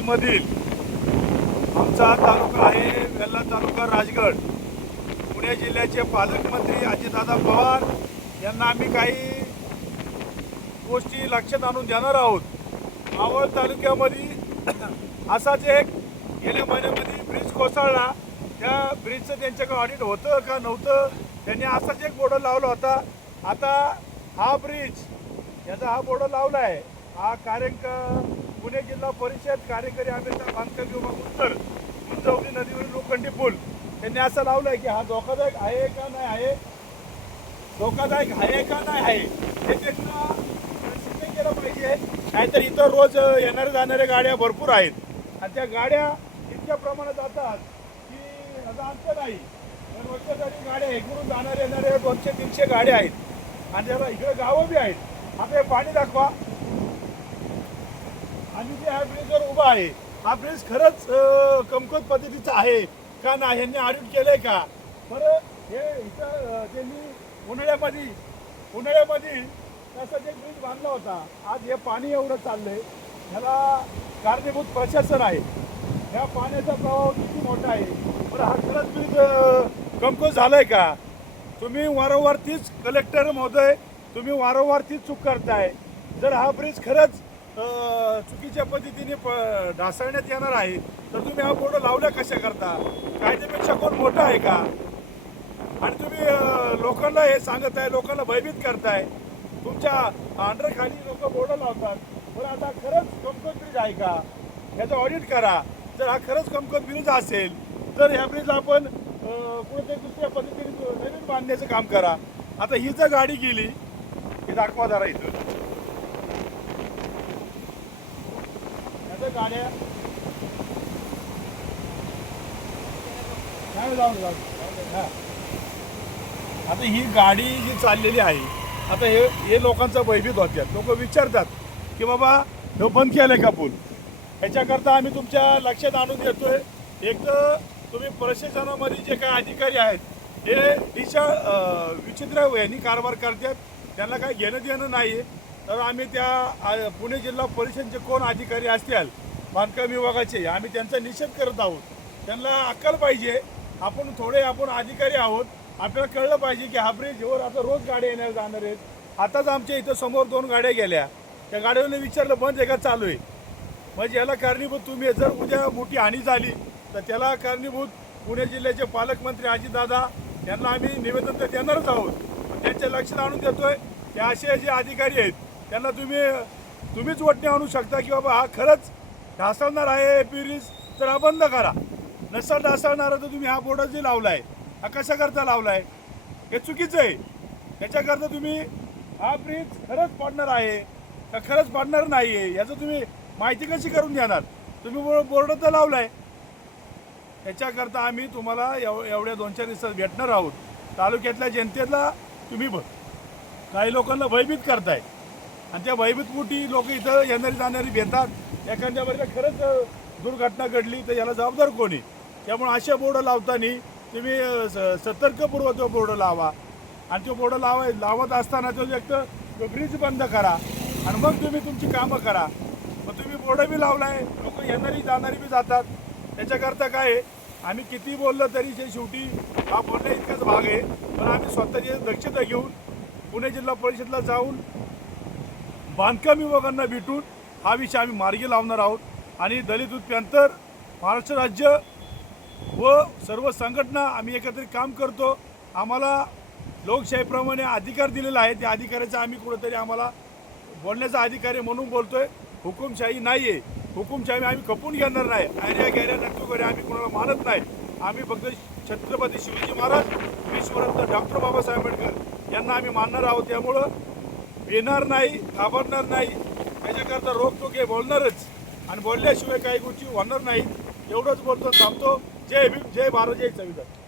तालुक्यामधील आमचा तालुका आहे वेल्हा तालुका राजगड. पुणे जिल्ह्याचे पालकमंत्री अजितदादा पवार यांना आम्ही काही गोष्टी लक्षात आणून देणार आहोत. मावळ तालुक्यामध्ये असाच एक गेल्या महिन्यामध्ये ब्रिज कोसळला. त्या ब्रिजचं त्यांच्याकडे ऑडिट होतं का नव्हतं, त्यांनी असाच एक बोर्ड लावला होता. आता हा ब्रिज याचा हा बोर्ड लावला आहे. हा पुणे जिल्हा परिषद कार्यकारी अभियंता बांधकाम विभाग उत्तर उंचवली नदीवरील लोखंडी पूल त्यांनी असं लावलं आहे की हा धोकादायक आहे का नाही आहे, धोकादायक आहे का नाही आहे हे त्यांना सिद्ध केलं पाहिजे. नाहीतर इथं रोज येणारे जाणाऱ्या गाड्या भरपूर आहेत आणि त्या गाड्या इतक्या प्रमाणात जातात की याचा अंत नाही. रोजच्या तरी गाड्या इकडून जाणारे येणारे 200-300 गाड्या आहेत आणि त्याला इकडे गावं बी आहेत. आता हे पाणी दाखवा. आणि जे ह्या ब्रिजवर उभा आहे हा ब्रिज खरंच कमकुवत पद्धतीचा आहे का नाही, यांनी ऑडिट केलंय का बरं. हे इथं त्यांनी उन्हाळ्यामध्ये तसा जे ब्रिज बांधला होता, आज हे पाणी एवढं चाललंय ह्याला कारणीभूत प्रशासन आहे. ह्या पाण्याचा प्रभाव किती मोठा आहे बरं. हा खरंच ब्रिज कमकुवत झालाय का? तुम्ही वारंवार तीच कलेक्टर महोदय तुम्ही वारंवार तीच चूक करताय. जर हा ब्रिज खरंच चुकीच्या पद्धतीने ढासळण्यात येणार आहे तर तुम्ही हा बोर्ड लावल्या कशा करता? कायद्यापेक्षा कोण मोठा आहे का? आणि तुम्ही लोकांना हे सांगत आहे, लोकांना भयभीत करताय. तुमच्या अंडरखाली लोक बोर्ड लावतात. बरं आता खरंच कमकुवत ब्रिज आहे का याचं ऑडिट करा. जर हा खरंच कमकुवत ब्रिज असेल तर ह्या ब्रिजला आपण कुठेतरी दुसऱ्या पद्धतीने नवीन बांधण्याचं काम करा. आता ही जर गाडी गेली ही दाखवा जरा इथं गाड्या आता ही गाडी जी चाललेली आहे आता हे लोकांचा भयभीत होत्यात. लोक विचारतात की बाबा हे बंद केलंय का पूल. ह्याच्याकरता आम्ही तुमच्या लक्षात आणून देतोय. एक तर तुम्ही प्रशासनामध्ये जे काही अधिकारी आहेत हे विचित्र यांनी कारभार करतात, त्यांना काही घेणं देणं नाही. तर आम्ही त्या पुणे जिल्हा परिषदचे कोण अधिकारी असतील बांधकाम विभागाचे आम्ही त्यांचा निषेध करत आहोत. त्यांना अक्कल पाहिजे. आपण अधिकारी आहोत, आपल्याला कळलं पाहिजे की हा ब्रिजवर आता रोज गाड्या येणार जाणार आहेत. आताच आमच्या इथं समोर 2 गाड्या गेल्या. त्या गाड्याने विचारलं बंद आहे का चालू आहे. म्हणजे याला कारणीभूत तुम्ही. जर उद्या मोठी हानी झाली तर त्याला कारणीभूत पुणे जिल्ह्याचे पालकमंत्री अजितदादा यांना आम्ही निवेदन तर देणारच आहोत. पण त्यांच्या लक्षात आणून देतोय की असे जे अधिकारी आहेत त्यांना तुम्हीच वटणे आणू शकता की बाबा हा खरंच ढासळणार आहे ब्रिज तर हा बंद करा. नसेल ढासळणार तर तुम्ही हा बोर्ड जे लावलाय हा कशाकरता लावलाय हे चुकीचं आहे. याच्याकरता तुम्ही हा ब्रिज खरंच पडणार आहे का खरंच पडणार नाही आहे याचं तुम्ही माहिती कशी करून देणार. तुम्ही बोर्ड तर लावलाय. त्याच्याकरता आम्ही तुम्हाला एवढ्या 2-4 दिवसात भेटणार आहोत. तालुक्यातल्या जनतेला तुम्ही काही लोकांना भयभीत करताय आणि त्या भयभीतपोटी लोक इथं येणारी जाणारी भेटतात. एखाद्या वेळेला खरंच दुर्घटना घडली तर याला जबाबदार कोणी. त्यामुळे अशा बोर्ड लावताना तुम्ही सतर्कपूर्वक तो बोर्ड लावा आणि तो बोर्ड लावत असताना तो एक तर ब्रिज बंद करा आणि मग तुम्ही तुमची कामं करा. मग तुम्ही बोर्ड बी लावलाय, लोक येणारी जाणारी बी जातात. त्याच्याकरता काय आहे, आम्ही किती बोललं तरी शेवटी हा बोलण्या इतकाच भाग आहे. पण आम्ही स्वतःची दक्षता घेऊन पुणे जिल्हा परिषदला जाऊन बांधकाम विभागांना भेटून हा विषय आम्ही मार्गी लावणार आहोत. आणि दलित उत्पन्नतर महाराष्ट्र राज्य व सर्व संघटना आम्ही एकत्रित काम करतो. आम्हाला लोकशाहीप्रमाणे अधिकार दिलेला आहे. त्या अधिकाराचा आम्ही कुठेतरी आम्हाला बोलण्याचा अधिकार आहे म्हणून बोलतोय. हुकुमशाही नाही आहे. हुकुमशाही आम्ही खपून घेणार नाही. आयऱ्या गैऱ्या नक्की आम्ही कोणाला मानत नाही. आम्ही फक्त छत्रपती शिवाजी महाराज विश्वरत्न डॉक्टर बाबासाहेब आंबेडकर यांना आम्ही मानणार आहोत. त्यामुळं येणार नाही, घाबरणार नाही. त्याच्याकरता रोखोक हे बोलणारच आणि बोलल्याशिवाय काही गोष्टी होणार नाहीत. एवढंच बोलतो, थांबतो. जय भीम, जय भारत, जय संविधान.